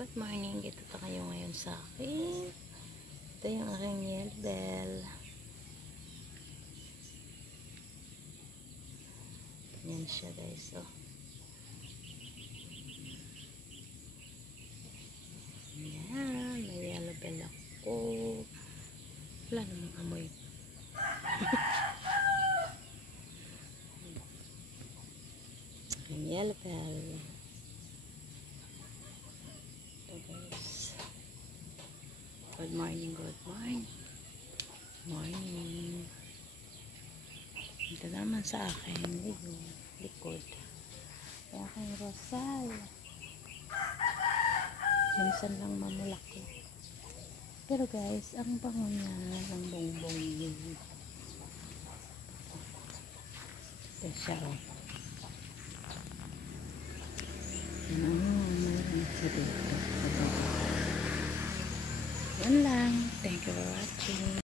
Good morning, dito ta kayo ngayon sa akin. Ito yung aking yellow bell. Ganyan siya guys, oh. Ayan, may yellow bell ako. Wala namang amoy. Aking yellow bell. Guys, good morning, good morning. Morning. Ito naman sa akin likod ang aking rosal. Minsan lang mamulaki, pero guys, ang bango niya ng bongbong yun. Ito siya, oh. Mayroon siya dito. Yan lang. Thank you for watching.